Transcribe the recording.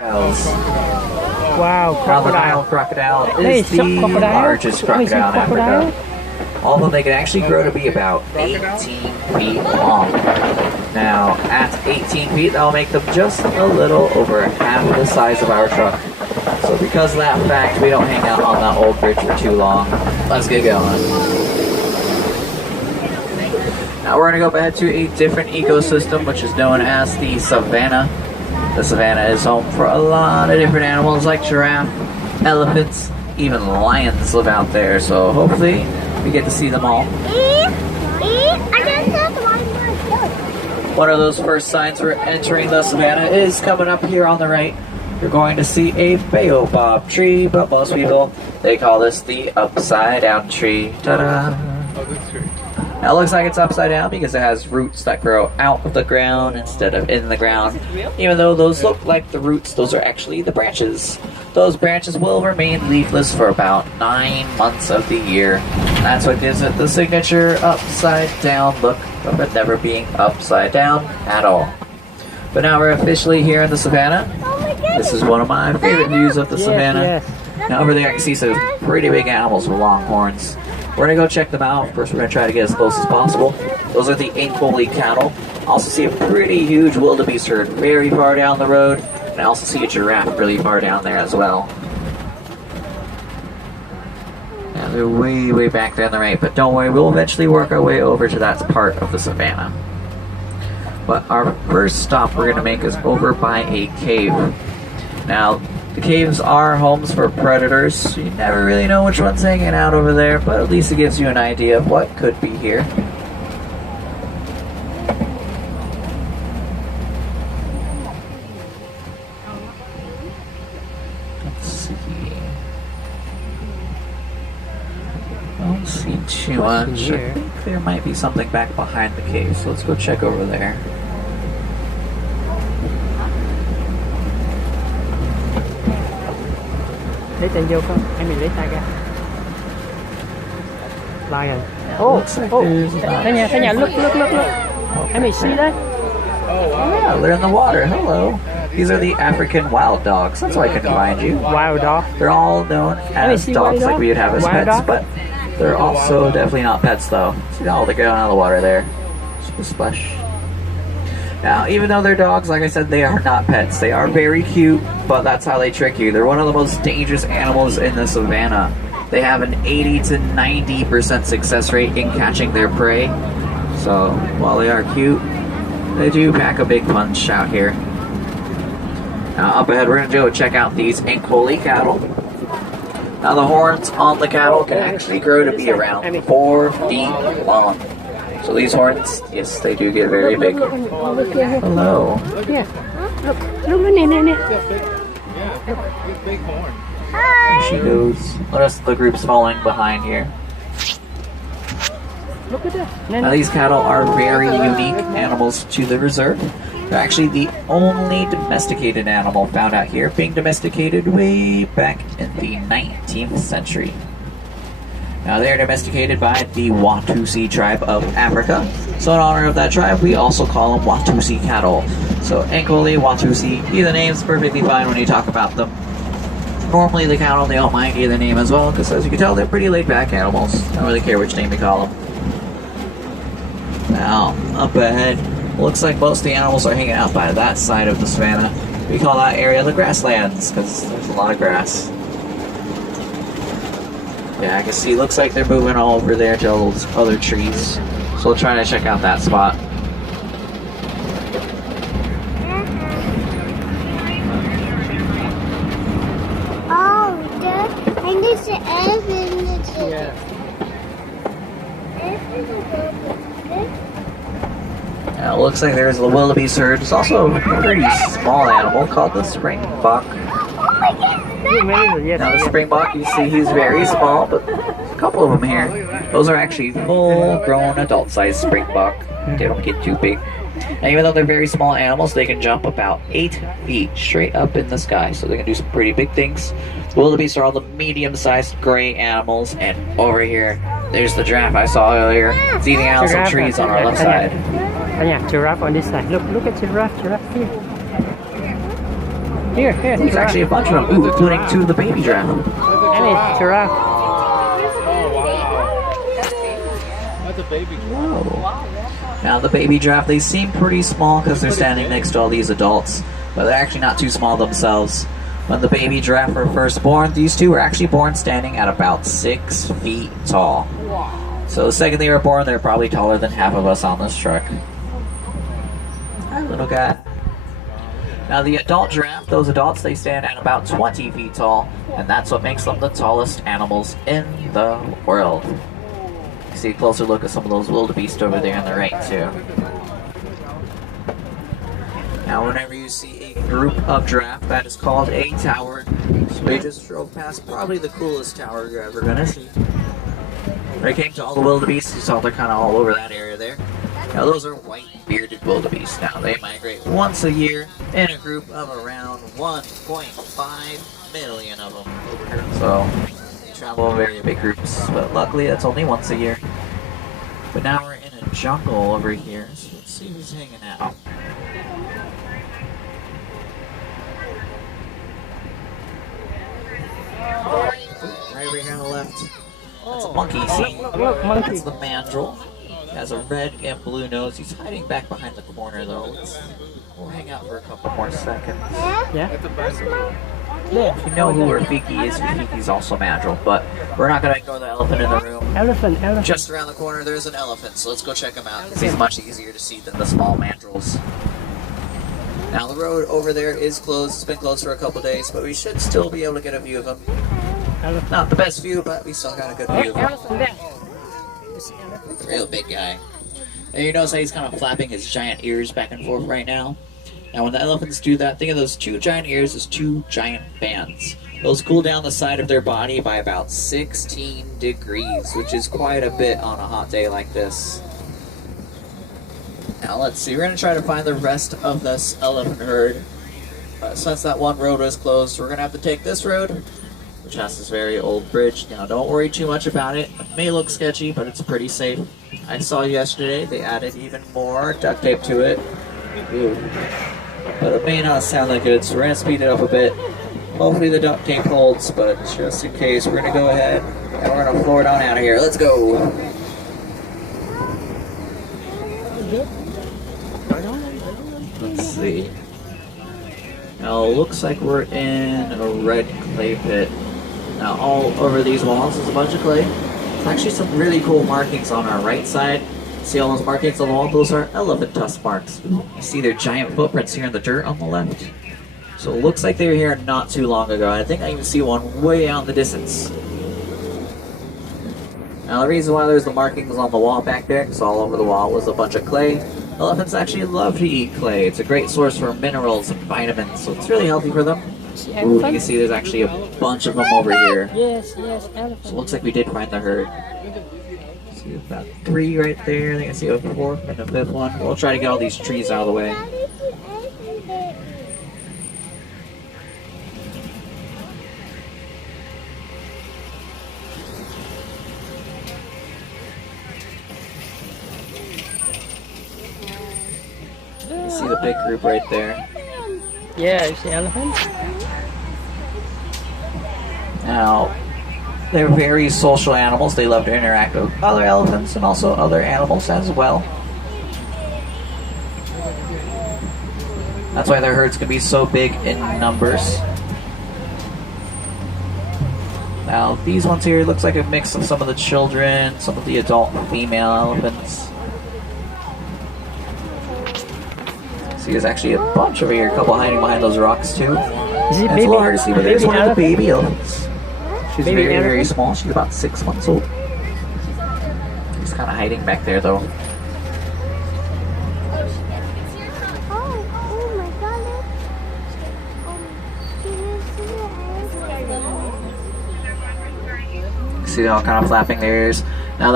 Wow, Now the Nile crocodile. crocodile Hey, is the crocodile. largest crocodile in Africa. Although they can actually grow to be about 18 feet long. Now, at 18 feet, that'll make them just a little over half the size of our truck. So because of that fact, we don't hang out on that old bridge for too long. Let's get going. Now we're going to go back to a different ecosystem, which is known as the Savannah. The Savannah is home for a lot of different animals like giraffe, elephants, even lions live out there. So hopefully we get to see them all. One of those first signs we're entering the Savannah is coming up here on the right. You're going to see a Baobab tree, but most people, they call this the upside down tree. Ta-da! Now it looks like it's upside down because it has roots that grow out of the ground instead of in the ground. Even though those look like the roots, those are actually the branches. Those branches will remain leafless for about 9 months of the year. That's what gives it the signature upside down look of it never being upside down at all. But now we're officially here in the Savannah. This is one of my favorite views of the Savannah. Now over there I can see some pretty big animals with long horns. We're going to go check them out. First, we're going to try to get as close as possible. Those are the Ankole cattle. I also see a pretty huge wildebeest herd very far down the road. And I also see a giraffe really far down there as well. Yeah, they're way, way back there on the right. But don't worry, we'll eventually work our way over to that part of the Savannah. But our first stop we're going to make is over by a cave. Now, the caves are homes for predators. You never really know which one's hanging out over there, but at least it gives you an idea of what could be here. Let's see. I don't see too much. I think there might be something back behind the cave, so let's go check over there. Lấy tay vô không? Em mình lấy tay ra. Lion. Thấy nhà, look. Em mình see that? Yeah, they're in the water. Hello. These are the African wild dogs. That's why I couldn't find you. Wild dog. They're all known as dogs like we would have as pets, but they're also definitely not pets though. See all the going out of the water there. Splash. Now, even though they're dogs, like I said, they are not pets. They are very cute, but that's how they trick you. They're one of the most dangerous animals in the Savannah. They have an 80 to 90% success rate in catching their prey. So, while they are cute, they do pack a big punch out here. Now, up ahead, we're going to go check out these Ankole cattle. Now, the horns on the cattle can actually grow to be around 4 feet long. So these horns, yes, they do get very big. Hello. Yeah. Look, big horn. There she goes. The rest of the group's following behind here. Look at that. Now these cattle are very unique animals to the reserve. They're actually the only domesticated animal found out here, being domesticated way back in the 19th century. Now they're domesticated by the Watusi tribe of Africa. So in honor of that tribe, we also call them Watusi cattle. So Ankole, Watusi, either name's perfectly fine when you talk about them. Normally the cattle, they don't mind either name as well, because as you can tell, they're pretty laid back animals. Don't really care which name you call them. Now, up ahead, looks like most of the animals are hanging out by that side of the Savannah. We call that area the grasslands, because there's a lot of grass. Yeah, I can see, looks like they're moving all over there to all those other trees. So we'll try to check out that spot. And there's the egg in the tree. Yeah. Now, it looks like there's a wildebeest herd. There's also a pretty small animal called the Springbok. Now the Springbok, you see he's very small, but there's a couple of them here. Those are actually full-grown adult-sized Springbok. They don't get too big. And even though they're very small animals, they can jump about 8 feet straight up in the sky. So they can do some pretty big things. The wildebeest are all the medium-sized gray animals. And over here, there's the giraffe I saw earlier. It's eating out some trees on our left side. Oh yeah, giraffe on this side. Look at giraffe here. Here, There's giraffe. actually a bunch of them, ooh, including 2 of the baby giraffe. And it's giraffe. That's a baby. Whoa. Now the baby giraffe, they seem pretty small because they're standing next to all these adults, but they're actually not too small themselves. When the baby giraffe were first born, these 2 were actually born standing at about 6 feet tall. So the second they were born, they're probably taller than half of us on this truck. Hi, little guy. Now the adult giraffe, those adults, they stand at about 20 feet tall, and that's what makes them the tallest animals in the world. You see a closer look at some of those wildebeest over there on the right too. Now whenever you see a group of giraffe, that is called a tower. So we just drove past probably the coolest tower you're ever gonna see. When it came to all the wildebeest, you saw they're kind of all over that area there. Now those are white bearded wildebeest. Now they migrate once a year in a group of around 1.5 million of them. So they travel in very big groups, but luckily that's only once a year. But now we're in a jungle over here, so let's see who's hanging out. Right over here on the left. That's a monkey, see? Look, monkey. That's the mandrill. He has a red and blue nose. He's hiding back behind the corner though. We'll hang out for a couple more seconds. Yeah. If you know who Rafiki is, Rafiki's also mandrill, but we're not gonna go to the elephant in the room. Elephant. Just around the corner there's an elephant, so let's go check him out. He's much easier to see than the small mandrills. Now the road over there is closed. It's been closed for a couple days, but we should still be able to get a view of him. Elephant. Not the best view, but we still got a good view of him. Elephant there. Real big guy. And you notice how he's kind of flapping his giant ears back and forth right now? Now when the elephants do that, think of those 2 giant ears as 2 giant fans. Those cool down the side of their body by about 16 degrees, which is quite a bit on a hot day like this. Now let's see, we're going to try to find the rest of this elephant herd. Since that one road was closed, we're going to have to take this road, which has this very old bridge. Now don't worry too much about it. It may look sketchy, but it's pretty safe. I saw yesterday they added even more duct tape to it. Ooh. But it may not sound that good, so we're going to speed it up a bit. Hopefully the duct tape holds, but just in case, we're going to go ahead and we're going to floor it on out of here. Let's go! Let's see. Now it looks like we're in a red clay pit. Now all over these walls is a bunch of clay. There's actually some really cool markings on our right side. See all those markings on the wall? Those are elephant tusk marks. You see their giant footprints here in the dirt on the left. So it looks like they were here not too long ago. I think I can see one way out in the distance. Now the reason why there's the markings on the wall back there, because all over the wall was a bunch of clay. Elephants actually love to eat clay. It's a great source for minerals and vitamins, so it's really healthy for them. Ooh, you can see there's actually a bunch of them over here. Yes, elephant. So it looks like we did find the herd. See about 3 right there. I think I see a 4th and a 5th one. We'll try to get all these trees out of the way. You see the big group right there. Yeah, you see elephant? Now, they're very social animals. They love to interact with other elephants and also other animals as well. That's why their herds can be so big in numbers. Now, these ones here looks like a mix of some of the children, some of the adult female elephants. See, there's actually a bunch over here, a couple hiding behind those rocks too. Is it It's a baby? little hard to see, but there's one of the elephant? baby elephants. She's Baby very, very elephant? small. She's about 6 months old. She's kind of hiding back there though. Oh my god. See, they're all kind of flapping their ears.